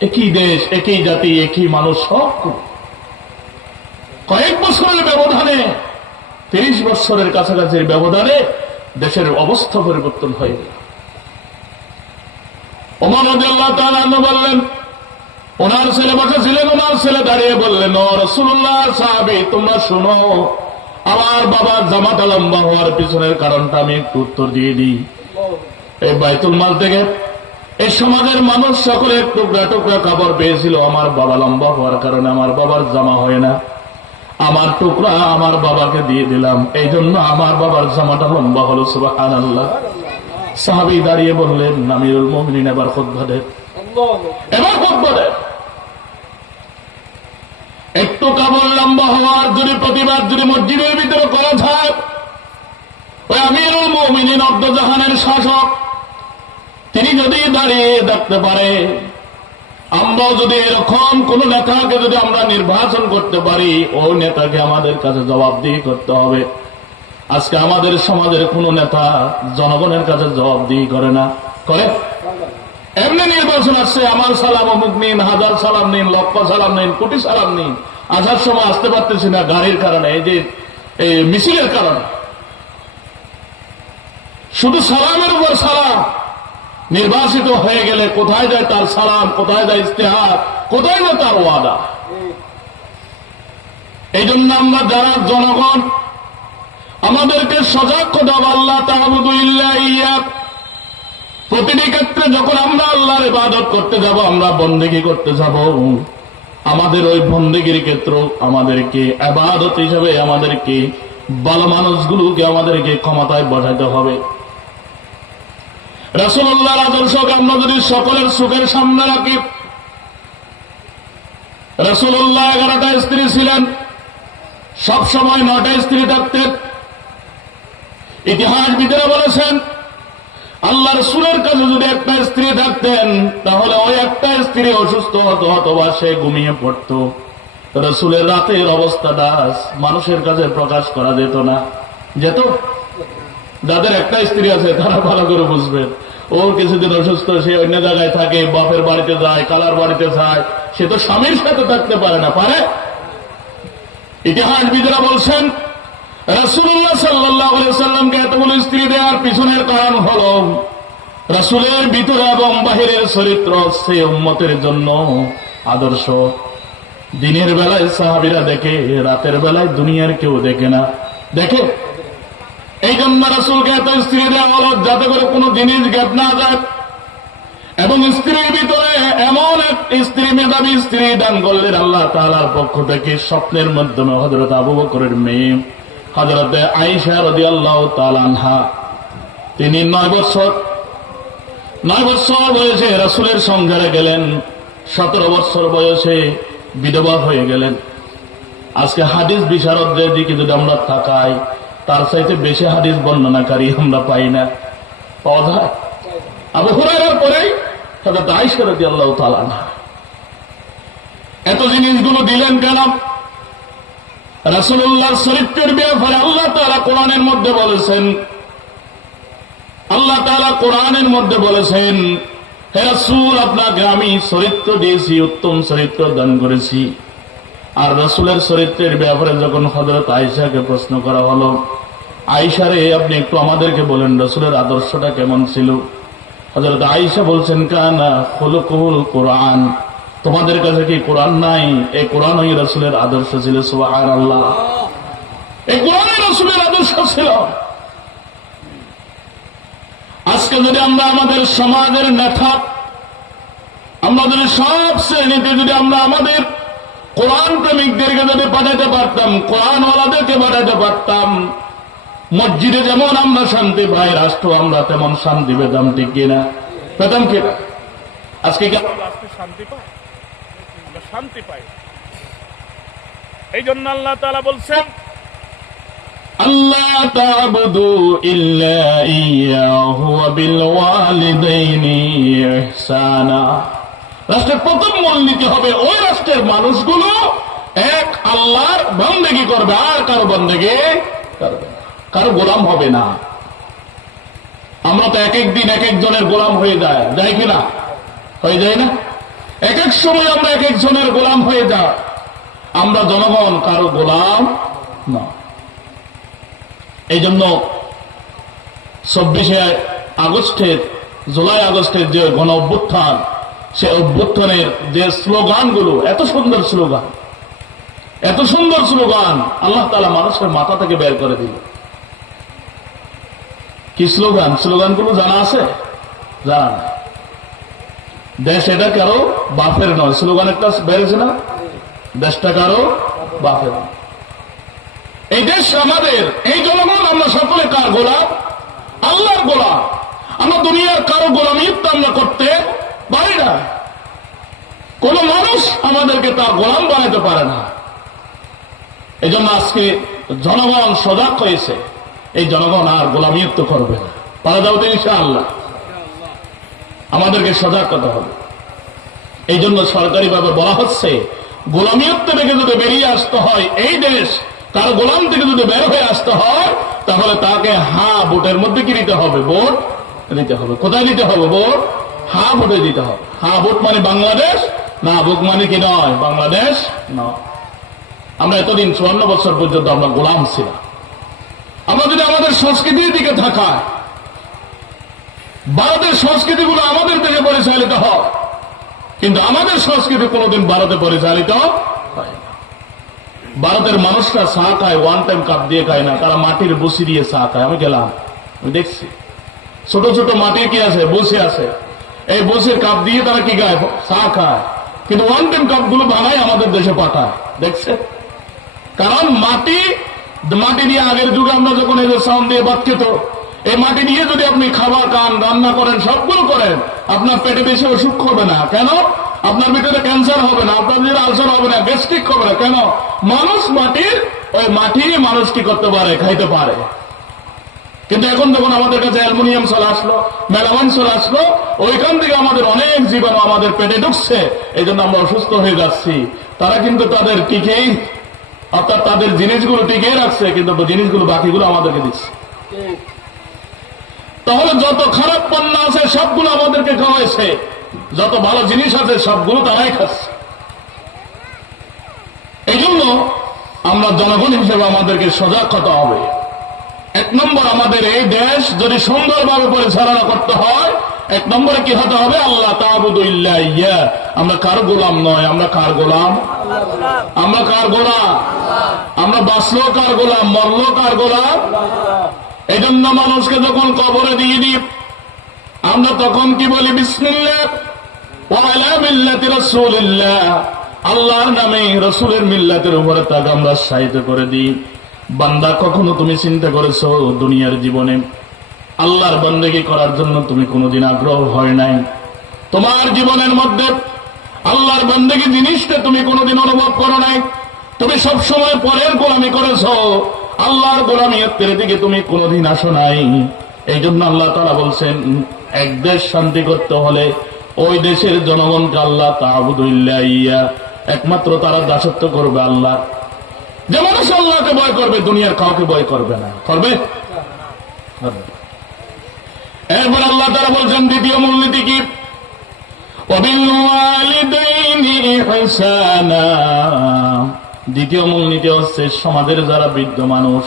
একই দেশ, একই জাতি, একই মানুষ, সব কয়েক বছরের ব্যবধানে, 30 বছরের কাছাকাছির ব্যবধানে দেশের অবস্থা পরিবর্তন হয়ে গেল। ওমর রাদিয়াল্লাহু তাআলা আনহু বললেন, ওনার ছেলে বসে ছিলেন, ওনার ছেলে দাঁড়িয়ে বললেন, ও রাসূলুল্লাহ, সাহাবী তোমরা শুনো, আমার বাবার জামাটা লম্বা হওয়ার পিছনের কারণটা আমি একটু উত্তর দিয়ে দিই। এই বাইতুল মাল থেকে এই সমাজের মানুষ সকলে টুকরা টুকরা কাপড় পেয়েছিল, আমার বাবা লম্বা হওয়ার কারণে আমার বাবার জামা হয় না, আমার টুকরা আমার বাবাকে দিয়ে দিলাম, এই জন্য আমার বাবার জামাটা লম্বা হলো। সুবহানাল্লাহ। সাহাবী দাঁড়িয়ে বললেন, আমিরুল মুমিনিন, এবার খুতবা দেন, এবার খুতবা দেন। একটু কাপড় লম্বা হওয়ার যদি প্রতিবাদ যদি মসজিদের ভিতরে করা যায়, ওই আমিরুল মুমিনিন অর্ধজাহানের শাসক, তিনি যদি দাঁড়িয়ে দেখতে পারে, আমরাও যদি এরকম কোন নেতাকে যদি আমরা নির্বাচন করতে পারি, ওই নেতাকে আমাদের কাছে জবাবদিহি করতে হবে। আজকে আমাদের সমাজের কোন নেতা জনগণের কাছে জবাবদিহি করে না, করে? এমনি নির্বাচন আসছে, আমার সালাম অমুক নিন, 1000 সালাম নিন, লক্ষ সালাম নিন, কোটি সালাম নিন, আসার সময় আসতে পারতেছি না গাড়ির কারণে, এই যে এই মিছিলের কারণে, শুধু সালামের উপর সালাম। নির্বাচিত হয়ে গেলে কোথায় যায় তার সালাম, কোথায় যায় ইস্তেহার, কোথায় যায় তার ওয়াদা? এই জন্য আমরা যারা জনগণ, আমাদেরকে সজাগ করতে হবে, আল্লাহ তা'বুদু ইল্লা ইয়্যাহ। প্রতিটি ক্ষেত্রে যখন আমরা আল্লাহর ইবাদত করতে যাব, আমরা বন্দেগী করতে যাব, আমাদের ওই বন্দেগীর ক্ষেত্র আমাদেরকে ইবাদত হিসেবে আমাদেরকে ভালো মানুষগুলোকে আমাদেরকে ক্ষমতায় বসাতে হবে। রাসূলুল্লাহর আদর্শকে আমরা যদি সকলের সুখের সামনে রাখি, রাসূলুল্লাহ 11টা স্ত্রী ছিলেন, সব সময় 9টা স্ত্রী থাকতেন। ইতিহাসবিদেরা বলেছেন, আল্লাহ রাসূলের কাছে যদি একটা স্ত্রী থাকতেন, তাহলে ওই একটা স্ত্রী অসুস্থ হতো অথবা সে ঘুমিয়ে পড়ত। রাসূলের রাতের অবস্থাটা মানুষের কাছে প্রকাশ করা যেত না। যেত? যাদের একটা স্ত্রী আছে তারা ভালো করে বুঝবেন, ওর কিছুদিন অসুস্থ, সে অন্য জায়গায় থাকে, বাপের বাড়িতে যায়, কালার বাড়িতে যায়, সে তো স্বামীর সাথে থাকতে পারে না, পারে? ইতিহাসবিদেরা বলছেন, রাসূলুল্লাহ সাল্লাল্লাহু আলাইহি ওয়াসাল্লামকে এতগুলো স্ত্রী দেওয়ার পিছনের কারণ হল রাসূলের ভিতরে এবং বাহিরের চরিত্র সে উম্মতের জন্য আদর্শ। দিনের বেলায় সাহাবীরা দেখে, রাতের বেলায় দুনিয়ার কেউ দেখে না, দেখে? এই জন্য রাসূলকে এত স্ত্রী দেওয়া হল যাতে করে কোনো জিনিস গ্যাপ না যায়। এবং স্ত্রীর ভিতরে এমন এক স্ত্রী, মেধাবী স্ত্রী দান করলেন আল্লাহ তাআলার পক্ষ থেকে স্বপ্নের মাধ্যমে, হযরত আবু বকরের মেয়ে হযরত আয়েশা রাদিয়াল্লাহু তাআলা আনহা। তিনি 9 বছর বয়সে রাসূলের সংসারে গেলেন, 17 বছর বয়সে বিধবা হয়ে গেলেন। আজকে হাদিস বিশারদদের দিকে যদি আমরা তাকাই, তার চাইতে বেশি হাদিস বর্ণনাকারী আমরা পাই না, পাওয়া যায়? আবু হুরায়রার পরেই হযরত আয়েশা রাদিয়াল্লাহু তাআলা আনহা। এত জিনিসগুলো দিলেন কেন? রাসূলুল্লাহর চরিত্রের ব্যাপারে আল্লাহ তাআলা কোরআনের মধ্যে বলেছেন, আল্লাহ তাআলা কোরআনের মধ্যে বলেছেন, হে রাসূল, আপনাকে আমি চরিত্র দিয়েছি, উত্তম চরিত্র দান করেছি। আর রাসূলের চরিত্রের ব্যাপারে যখন হযরত আয়েশাকে প্রশ্ন করা হলো, আয়েশা রে, আপনি একটু আমাদেরকে বলেন রাসূলের আদর্শটা কেমন ছিল। হযরত আয়েশা বলছেন, কানা খুলুকুল কোরআন, তোমাদের কাছে কি কোরআন নাই? এই কোরআনই রাসূলের আদর্শ ছিল। সুবহানাল্লাহ, এই কোরআনই রাসূলের আদর্শ ছিল। আজকে যদি আমরা আমাদের সমাজের নেতা, আমাদের সব শ্রেণীতে যদি আমরা আমাদের কোরআন প্রেমিকদেরকে যদি পাঠাতে পারতাম, কোরআনওয়ালাদেরকে পাঠাতে পারতাম, মসজিদে যেমন আমরা শান্তি পাই, রাষ্ট্র আমরা তেমন শান্তি পেতাম। ঠিক কিনা? পেতাম কিনা? আজকে কি রাষ্ট্রে শান্তি পাই? আমরা শান্তি পাই। এই জন্য আল্লাহ তাআলা বলছেন, আল্লাহ তা'বুদু ইল্লা ইয়াহু ওয়া বিল ওয়ালিদাইনি ইহসানা। রাষ্ট্রের প্রথম মূলনীতি হবে ওই রাষ্ট্রের মানুষগুলো এক আল্লাহর বন্দেগী করবে, আর কারো বন্দেগী করবে না, কারো গোলাম হবে না। আমরা তো এক এক দিন এক একজনের গোলাম হয়ে যায় কিনা? হয়ে যায় না? এক এক সময় আমরা এক একজনের গোলাম হয়ে যাই। আমরা জনগণ কারো গোলাম না। এই জন্য 24শে আগস্টের, জুলাই আগস্টের যে গণ অভ্যুত্থান, সে অভ্যুত্থানের যে স্লোগানগুলো, এত সুন্দর স্লোগান, এত সুন্দর স্লোগান আল্লাহ তাআলা মানুষের মাথা থেকে বের করে দিল। কি স্লোগান? স্লোগানগুলো জানা আছে? জানা না। দেশ এটা কারো বাপের নয়, স্লোগান একটা বেড়েছে না, দেশটা কারো বাপের নয়। এই দেশ আমাদের, এই জনগণ, আমরা সকলে কার গোলাম? আল্লাহর গোলাম। আমরা দুনিয়ার কারো গোলামিত্ব আমরা করতে পারি না। কোন মানুষ আমাদেরকে তার গোলাম বানাতে পারে না। এই জন্য আজকে জনগণ সজাগ হয়েছে, এই জনগণ আর গোলামিত্ব করবে না। পারা যাও তো ইনশাআল্লাহ। আমাদেরকে সজাগ করতে হবে। এই জন্য সরকারিভাবে বলা হচ্ছে, গোলামিত্ব থেকে যদি বেরিয়ে আসতে হয়, এই দেশ তার গোলাম থেকে যদি বের হয়ে আসতে হয়, তাহলে তাকে ভোটের মধ্যে কি দিতে হবে? ভোট দিতে হবে। কোথায় দিতে হবে? ভোট ভোটে দিতে হবে। ভোট মানে বাংলাদেশ না, ভোট মানে কি নয়, বাংলাদেশ নয়। আমরা এতদিন 54 বছর পর্যন্ত আমরা গোলাম ছিলাম। আমরা যদি আমাদের সংস্কৃতির দিকে থাকায়, ভারতের সংস্কৃতিগুলো আমাদের থেকে পরিচালিত হয়, কিন্তু আমাদের সংস্কৃতি কোনোদিন ভারতে পরিচালিত হয় না। ভারতের মানুষরা চা খায়, ওয়ান টাইম কাপ দিয়ে খায় না, তারা মাটির বসি দিয়ে চা খায়। আমি গেলাম, আমি দেখছি ছোট ছোট মাটির কি আছে, বসে আছে, এই বসির কাপ দিয়ে তারা কি খায়? চা খায়। কিন্তু ওয়ান টাইম কাপ গুলো বানায় আমাদের দেশে পাঠায়। দেখছে? কারণ মাটি দিয়ে আগের যুগে আমরা যখন এই যে সাউন্ড দিয়ে ভাত খেত, এই মাটি দিয়ে যদি আপনি খাবার খান, রান্না করেন, সবগুলো করেন, আপনার পেটে বেশি অসুখ হবে না। কেন? আপনার ভিতরে ক্যান্সার হবে না, আপনার ভিতরে আলসার হবে না, গ্যাস্ট্রিক হবে না। কেন? মানুষ মাটির, ওই মাটি মানুষ কি করতে পারে? খাইতে পারে। কিন্তু এখন যখন আমাদের কাছে অ্যালুমিনিয়াম চলে আসলো, মেলামাইন চলে আসলো, ওইখান থেকে আমাদের অনেক জীবাণু আমাদের পেটে ঢুকছে, এই জন্য আমরা অসুস্থ হয়ে যাচ্ছি। তারা কিন্তু তাদের টিকেই, অর্থাৎ তাদের জিনিসগুলো টিকে রাখছে, কিন্তু জিনিসগুলো বাকিগুলো আমাদেরকে দিচ্ছে। তাহলে যত খারাপ পণ্য আছে সবগুলো আমাদেরকে খাওয়াইছে, যত ভালো জিনিস আছে সবগুলো তারাই খাচ্ছে। এই জন্য আমরা জনগণ হিসেবে আমাদেরকে সজাগ হতে হবে। এক নম্বর, আমাদের এই দেশ যদি সুন্দরভাবে পরিচালনা করতে হয়, এক নম্বরে কি হতে হবে? আল্লাহ তা'বুদু ইল্লা ইয়্যা। আমরা কার গোলাম নয়। আমরা কার গোলাম? আমরা কার গোলাম? আমরা বাঁচলো কার গোলাম, মরলো কার গোলাম? এই জন্য মানুষকে যখন কবরে দিয়ে দিই, আমরা তখন কি বলি? বিসমিল্লাহ ওয়া আলা মিল্লাতি রাসূলিল্লাহ। আল্লাহর নামে, রাসূলের মিল্লাতের উপরে তাকে আমরা শাহিদ করে দিই। বান্দা, কখনো তুমি চিন্তা করেছো দুনিয়ার জীবনে আল্লাহর বন্দেগী করার জন্য তুমি কোনোদিন আগ্রহ হয় নাই? তোমার জীবনের মধ্যে আল্লাহর বন্দেগী জিনিসটা তুমি কোনোদিন অনুভব করো নাই। তুমি সবসময় পরের গোলামি করেছো, আল্লাহর গোলামিয়তের দিকে তুমি কোনোদিন আসো নাই। এই জন্য আল্লাহ তাআলা বলছেন, এক দেশ শান্তি করতে হলে ওই দেশের জনগণকে আল্লাহ তা'বুদু ইল্লা ইয়্যা, একমাত্র তারা দাসত্ব করবে আল্লাহ। যে মানুষ আল্লাহকে ভয় করবে, দুনিয়ার কাউকে ভয় করবে না। করবে? তাআলা বলছেন দ্বিতীয় মূলনীতি কি? ওয়াবিলওয়ালিদাইনি ইহসানা। দ্বিতীয় মূলনীতি হচ্ছে সমাজের যারা বৃদ্ধ মানুষ,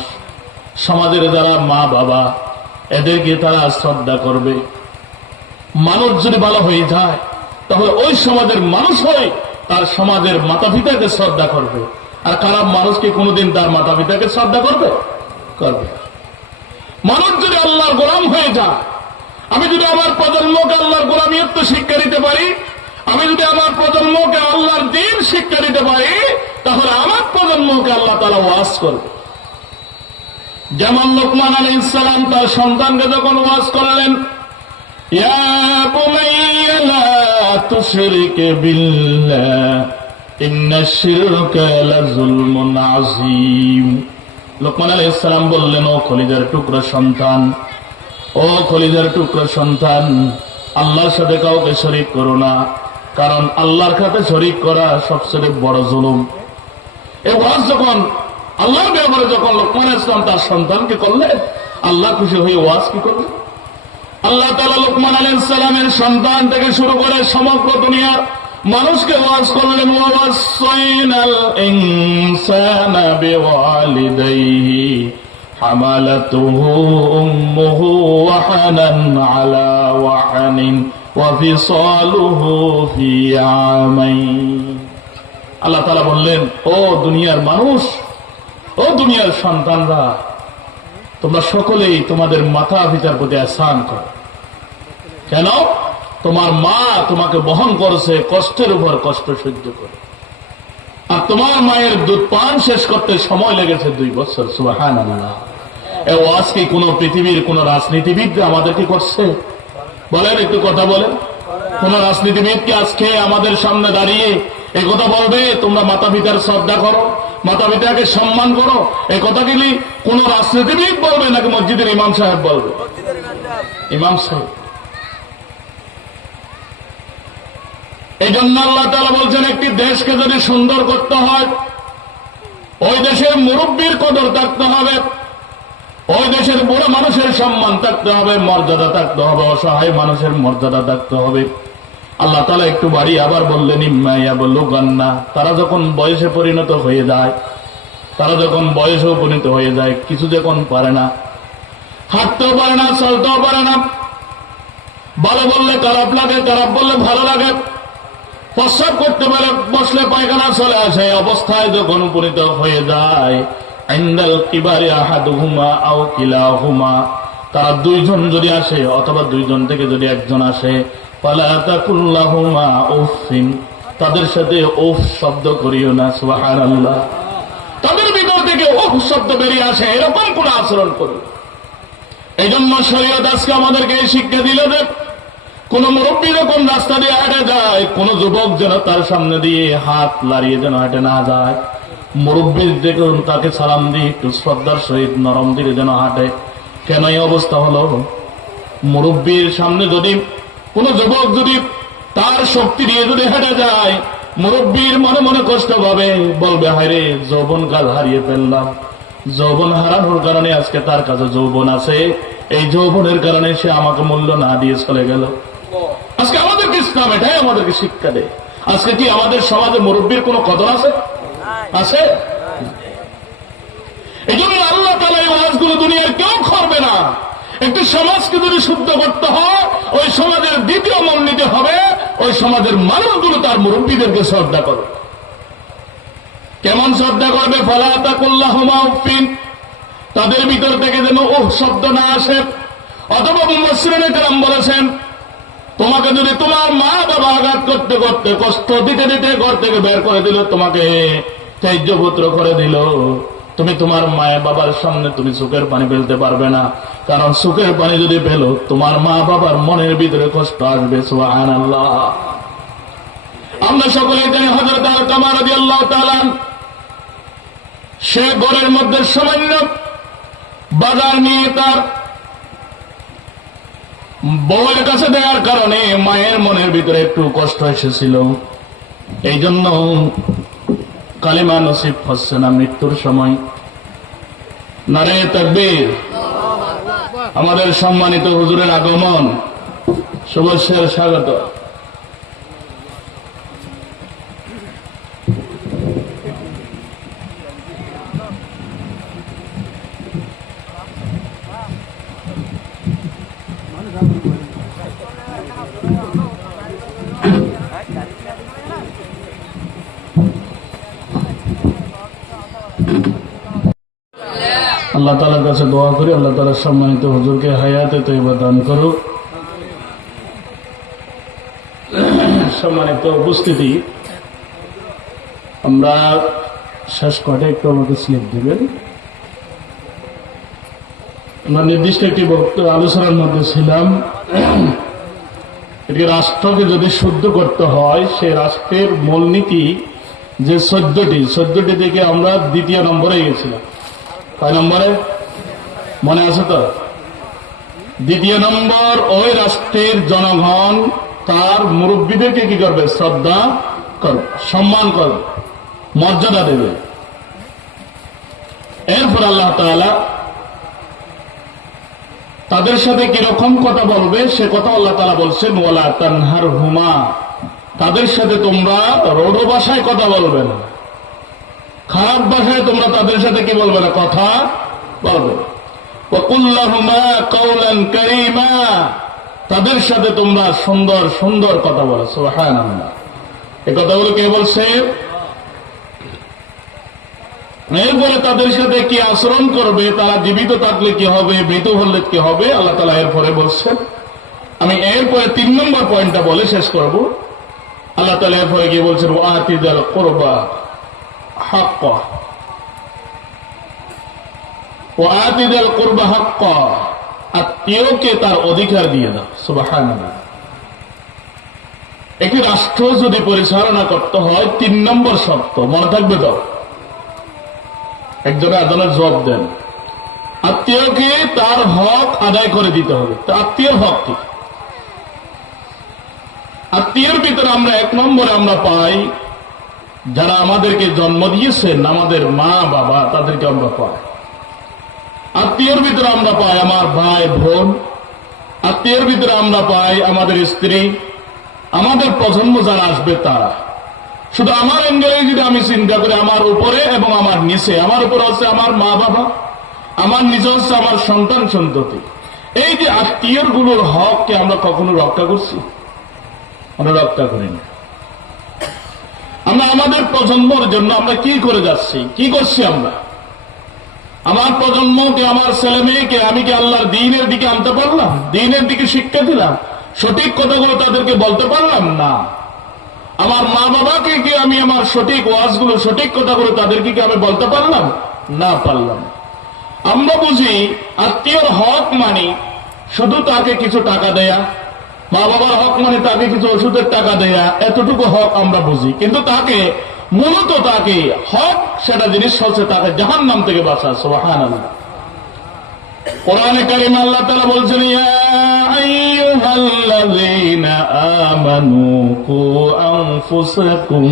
সমাজের যারা মা বাবা, এদেরকে তারা শ্রদ্ধা করবে। মানুষ যদি ভালো হয়ে যায় তাহলে ওই সমাজের মানুষ হয় তার সমাজের মাতা পিতাকে শ্রদ্ধা করবে। আর খারাপ মানুষকে কোনোদিন তার মাতা পিতাকে শ্রদ্ধা করবে? করবে। মানুষ যদি আল্লাহর গোলাম হয়ে যায়, আমি যদি আমার প্রজন্মকে আল্লাহর গোলামিয়ত্ব শিক্ষা দিতে পারি, আমি যদি আমার প্রজন্মকে আল্লাহর দ্বীন শিক্ষা দিতে পারি, তাহলে আমার প্রজন্মকে আল্লাহ তাআলা ওয়াজ করবে। যেমন লোকমান আলাইহিস সালাম তার সন্তানকে যখন ওয়াজ করলেন, ইয়া বুনাইয়া লা তুশরিক বিল্লাহ ইন্নাশ শিরকা লাযুলমুন আযীম। লোকমান আলাইহিস সালাম বললেন, ও কলিজার টুকরা সন্তান, ও কলিজার টুকরা সন্তান, আল্লাহর সাথে কাউকে শরীক করো না, কারণ আল্লাহর সাথে শরীক করা সবচেয়ে বড় জুলুম। এই ওয়াজ যখন আল্লাহর ব্যাপারে যখন লোকমান ইসলাম তার সন্তানকে করলেন, আল্লাহ খুশি হয়ে ওয়াজ কি করলেন? আল্লাহ তাআলা লোকমান আলাইহিস সালামের সন্তান থেকে শুরু করে সমগ্র দুনিয়ার মানুষকে ওয়াজ করলেন, ওয়াসাইনাল ইনসানা বিওয়ালিদাইহি হামালাতুহু উম্মুহু ওয়াহানান আলা ওয়াহানিন ওয়া ফিসালুহু ফি আমাইন। আল্লাহ তাআলা বললেন, ও দুনিয়ার মানুষ, ও দুনিয়ার সন্তানরা, তোমরা সকলেই তোমাদের মাতা পিতার প্রতি ihsan করো। কেন? তোমার মা তোমাকে বহন করেছে কষ্টের উপর কষ্ট সহ্য করে, আর তোমার মায়ের দুধ পান শেষ করতে সময় লেগেছে 2 বছর। সুবহানাল্লাহ। এই ওয়াজ কি কোন পৃথিবীর কোন রাজনীতিবিদ আমাদের কি করছে? বলেন, একটু কথা বলেন। কোন রাজনীতিবিদ কি আজকে আমাদের সামনে দাঁড়িয়ে এই কথা বলবে তোমরা মাতা পিতার শ্রদ্ধা করো, মাতা পিতাকে সম্মান করো? এই কথাগুলি কোন রাজনীতিবিদ বলবে নাকি মসজিদের ইমাম সাহেব বলবে? ইমাম সাহেব। এই জন্য আল্লাহ তাআলা বলছেন, একটি দেশকে যদি সুন্দর করতে হয়, ওই দেশের মুরব্বীর কদর থাকতে হবে, ওই দেশের বড় মানুষের সম্মান থাকতে হবে, মর্যাদা থাকতে হবে, অসহায় মানুষের মর্যাদা থাকতে হবে। আল্লাহ তাআলা একটু বাড়ি আবার বললেন, ইম্মা ইয়াবলুগান্না, তারা যখন বয়সে পরিণত হয়ে যায়, তারা যখন বয়সে উপনীত হয়ে যায়, কিছু যখন পারে না, হাঁটতেও পারে না, চলতেও পারে না, ভালো বললে খারাপ লাগে, খারাপ বললে ভালো লাগে, প্রস্রাব করতে পারে, বসলে পায়খানা চলে আসে, অবস্থায় যখন উপনীত হয়ে যায়, ইনদাল কিবারি আহাদুহুমা আও কিলাহুমা, তারা 2 জন যদি আসে অথবা 2 জন থেকে যদি একজন আসে, ফালা তাকুল লাহুমা উফিন, তাদের সাথে উফ শব্দ করিও না। সুবহানাল্লাহ। তাদের ভিতর থেকে উফ শব্দ বেরিয়ে আসে, এরকম কোন আচরণ করো। এই জন্য শরীয়ত আজকে আমাদেরকে এই শিক্ষা দিল যে কোন মুরব্বী যখন রাস্তা দিয়ে হেঁটে যায়, কোন যুবক যেন তার সামনে দিয়ে হাত লাড়িয়ে যেন হেঁটে না যায়। মুরব্বীর দেখুন তাকে সালাম দিয়ে একটু শ্রদ্ধার সহিত নরম দিলে যেন হাঁটে। কেন এই অবস্থা হলো? মুরব্বীর সামনে যদি কোন যুবক যদি তার শক্তি দিয়ে যদি হেঁটে যায়, মুরব্বীর মনে মনে কষ্ট পাবে, বলবে, হায় রে, যৌবন কাল হারিয়ে ফেললাম। যৌবন হারানোর কারণে আজকে তার কাছে যৌবন আছে, এই যৌবনের কারণে সে আমাকে মূল্য না দিয়ে চলে গেল। আজকে আমাদেরকে ইসলাম এটাই আমাদেরকে শিক্ষা দেয়। আজকে কি আমাদের সমাজে মুরব্বীর কোন কদর আছে? আছে? এই জন্য আল্লাহ তাআলা এই ওয়াজগুলো দুনিয়ার কেউ করবে না। একটি সমাজকে যদি শুদ্ধ করতে হয়, ওই সমাজের দ্বিতীয় মূলনীতি হবে ওই সমাজের মানুষগুলো তার মুরব্বীদেরকে শ্রদ্ধা করবে। কেমন শ্রদ্ধা করবে? ফালা তাকুল লাহুমা উফিন, তাদের ভিতর থেকে যেন উফ শব্দ না আসে। অথবা মুফাসসিরিনে কেরাম বলেছেন, তোমাকে যদি তোমার মা বাবা আঘাত করতে করতে কষ্ট দিতে দিতে ঘর থেকে বের করে দিল, তোমাকে ত্যায্যপুত্র করে দিল, তুমি তোমার মায়ের বাবার সামনে তুমি চোখের পানি ফেলতে পারবে না, কারণ চোখের পানি যদি ফেলো তোমার মা বাবার মনের ভিতরে কষ্ট আসবে। সুবহানাল্লাহ। আমরা সকলে জানি হযরত আলকামা রাদিয়াল্লাহু তাআলা, সে ঘরের মধ্যে সামান্য বাজার নিয়ে তার বউয়ের কাছে দেওয়ার কারণে মায়ের মনের ভিতরে একটু কষ্ট এসেছিল। এই জন্য কালিমা নসিব হচ্ছে না মৃত্যুর সময়। নারে তাকবীর। আমাদের সম্মানিত হুজুরের আগমন শুভেচ্ছার স্বাগত। আল্লাহ তাআলার কাছে দোয়া করি, আল্লাহ তাআলা সম্মানিত হুজুরকে হায়াতে তৈবা দান করুক। সম্মানিত উপস্থিতি, আমরা শেষ কয়টা একটু আমাকে স্লিপ দেবেন। আমরা নির্দিষ্ট একটি আলোচনার মধ্যে ছিলাম, একটি রাষ্ট্রকে যদি শুদ্ধ করতে হয়, সে রাষ্ট্রের মূলনীতি যে 14টি থেকে আমরা 2য় নম্বরে গেছিলাম। কয় নম্বরে মনে আছে তো? 2য় নম্বর, ওই রাষ্ট্রের জনগণ তার মুরব্বীদেরকে কি করবে? শ্রদ্ধা করবে, সম্মান করবে, মর্যাদা দেবে। এরপর আল্লাহ তাআলা তাদের সাথে কিরকম কথা বলবে সে কথা আল্লাহ তাআলা বলছেন, ওয়ালা তানহারহুমা, তাদের সাথে তোমরা রৌদ্র ভাষায় কথা বলবে না, খারাপ ভাষায় তোমরা তাদের সাথে কি বলবে না? কথা বলবে। ওয়াকুল লাহুমা কাওলান কারীমা, তাদের সাথে তোমরা সুন্দর সুন্দর কথা বলো। সুবহানাল্লাহ। এই কথাগুলো কে বলছে? এরপরে তাদের সাথে কি আচরণ করবে, তারা জীবিত থাকলে কি হবে, মৃত হলে কি হবে, আল্লাহ তাআলা এরপরে বলছেন। আমি এরপরে 3 নম্বর পয়েন্টটা বলে শেষ করব। আল্লাহ তাআলা এরপরে কি বলছেন? ওয়াতিদাল কুরবা হাক্কা, ওয়াতিদাল কুরবা হাক্কা, আত্মীয়কে তার অধিকার দিয়ে দাও। সুবহানাল্লাহ। একটি রাষ্ট্র যদি পরিচালনা করতে হয় 3 নম্বর শর্ত মনে থাকবে তো? একজনের আদালত জবাব দেন, আত্মীয়কে তার হক আদায় করে দিতে হবে। তো আত্মীয়র হক কি? আত্মীয়ের ভিতরে আমরা 1 নম্বরে আমরা পাই যারা আমাদেরকে জন্ম দিয়েছেন, আমাদের মা বাবা, তাদেরকে আমরা পাই। আত্মীয়ের ভিতরে আমরা পাই আমার ভাই বোন, আত্মীয়ের ভিতরে আমরা পাই আমাদের স্ত্রী, আমাদের প্রজন্ম যারা আসবে তারা। শুধু আমার অ্যাঙ্গেলে যদি আমি চিন্তা করি, আমার উপরে এবং আমার নিচে, আমার উপরে হচ্ছে আমার মা বাবা, আমার নিচে হচ্ছে আমার সন্তান সন্ততি। এই যে আত্মীয়র গুলোর হককে আমরা কখনো রক্ষা করছি? আমরা রক্ষা করি না। আমরা আমাদের প্রজন্মের জন্য আমরা কি করে যাচ্ছি, কি করছি? আমরা আমার প্রজন্মকে, আমার ছেলে মেয়েকে আমি কি আল্লাহর দ্বীনের দিকে আনতে পারলাম? দ্বীনের দিকে শিক্ষা দিলাম? সঠিক কথাগুলো তাদেরকে বলতে পারলাম না? আমার মা বাবাকে কি আমি আমার সঠিক ওয়াজগুলো, সঠিক কথাগুলো তাদেরকে কি আমি বলতে পারলাম? না পারলাম। আমরা বুঝি আত্মীয়র হক মানে শুধু তাকে কিছু টাকা দেয়া, মা বাবার হক মানে তাকে কিছু ওষুধের টাকা দেয়া, এতটুকু হক আমরা বুঝি। কিন্তু তাকে মূলত তাকে হক সেটা জিনিস হচ্ছে তাকে জাহান্নাম থেকে বাঁচা। সুবহানাল্লাহ। কোরআনে কারীম আল্লাহ তাআলা বলছেন, ইয়া আইয়ুহাল্লাযীনা আমানু কু আনফুসাকুম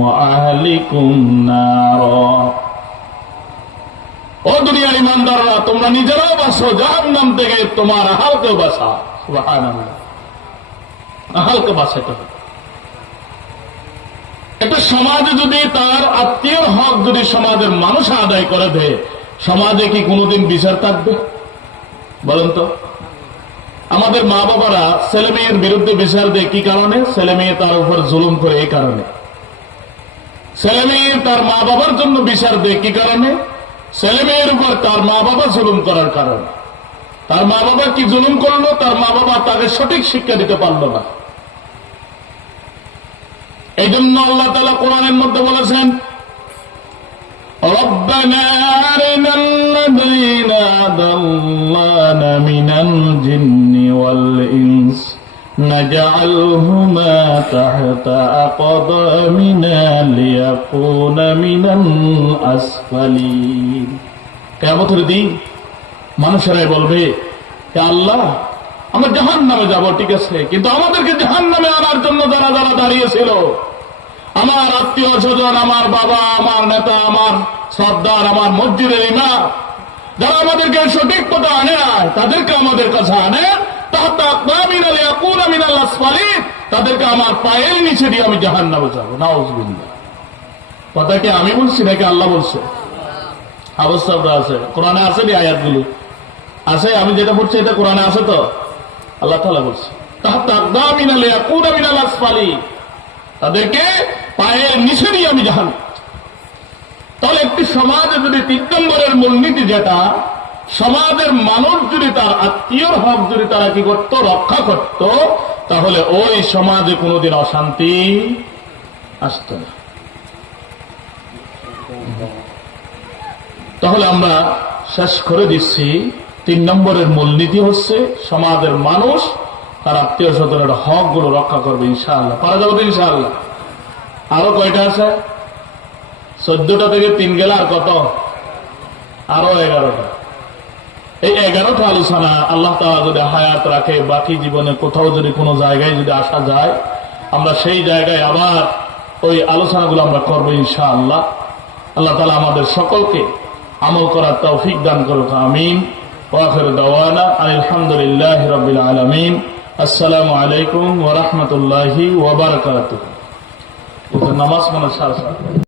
ওয়া আহলিকুম নারা, ও দুনিয়ার ঈমানদাররা, তোমরা নিজেরাও বাঁচো জাহান্নাম থেকে, তোমার আহলকেও বাঁচাও। সুবহানাল্লাহ। আহলকে বাঁচাতে হবে। একটা সমাজে যদি তার আত্মীয়র হক যদি সমাজের মানুষ আদায় করে দেয়, সমাজে কি কোনোদিন বিচার থাকবে? বলেন তো। আমাদের মা বাবারা ছেলে মেয়ের বিরুদ্ধে বিচার দেয় কি কারণে? ছেলে মেয়ে তার উপর জুলুম করে এই কারণে। ছেলে মেয়ে তার মা বাবার জন্য বিচার দেয় কি কারণে? ছেলে মেয়ের উপর তার মা বাবা জুলুম করার কারণে। তার মা বাবা কি জুলুম করলো? তার মা বাবা তাকে সঠিক শিক্ষা দিতে পারল না। এই জন্য আল্লাহ তাআলা কোরআনের মধ্যে বলেছেন, রব্বানা আরিনাল্লাযীনা আদাল্লানা মিনাল জিন্নি ওয়াল ইনস নাজআলহুমা তাহতা আকদামিনা লিয়াকুনা মিনাল আসফালিন। কিয়ামতের দিন মানুষেরাই বলবে, হে আল্লাহ, আমরা জাহান্নামে যাব, ঠিক আছে, কিন্তু আমাদেরকে জাহান্নামে আনার জন্য যারা যারা দাঁড়িয়েছিল, আমার আত্মীয় স্বজন, আমার বাবা, আমার নেতা, আমার সর্দার, আমার মসজিদের ইমাম, যারা আমাদেরকে সঠিক কথা আনে না, তাদেরকে আমাদের কাছে আনে, তাহতা আকদামিনা লিয়াকুনা মিনাল আসফালিন, তাদেরকে আমার পায়ের নিচে দিয়ে আমি জাহান্নামে যাব। নাউযুবিল্লাহ। কথা কি আমি বলছি নাকি আল্লাহ বলছে? অবস্থাটা আছে, কোরআনে আছে নি আয়াতগুলো আছে, আমি যেটা বলছি এটা কোরআনে আছে তো, আল্লাহ তাআলা বলছে তাহতা আকদামিনা লিয়াকুনা মিনাল আসফালিন, তাদেরকে পায়ের নিচে দিয়ে আমি জাহান্নাম। তাহলে একটি সমাজে যদি 3 নম্বরের মূলনীতি যেটা, সমাজের মানুষ যদি তার আত্মীয়র হক যদি তারা কি করত, রক্ষা করত, তাহলে ওই সমাজে কোনোদিন অশান্তি আসত না। তাহলে আমরা শেষ করে দিচ্ছি, 3 নম্বরের মূলনীতি হচ্ছে সমাজের মানুষ তার আত্মীয় স্বজনের হক গুলো রক্ষা করবে ইনশাআল্লাহ। পারা যাবে তো ইনশাআল্লাহ? আরো কয়টা আছে? 14টা থেকে 3 গেলে আর কত? আরো 11টা। এই 11টা আলোচনা আল্লাহ তাআলা যদি হায়াত রাখে, বাকি জীবনে কোথাও যদি কোনো জায়গায় যদি আসা যায়, আমরা সেই জায়গায় আবার ওই আলোচনাগুলো আমরা করবো ইনশাআল্লাহ। আল্লাহ তাআলা আমাদের সকলকে আমল করার তৌফিক দান করুক। আমিন। ওয়া আখিরু দাওয়ানা আলহামদুলিল্লাহি রাব্বিল আলামিন। আসসালামু আলাইকুম ওয়া রাহমাতুল্লাহি ওয়া বারাকাতুহু। নামাজ মানে সারা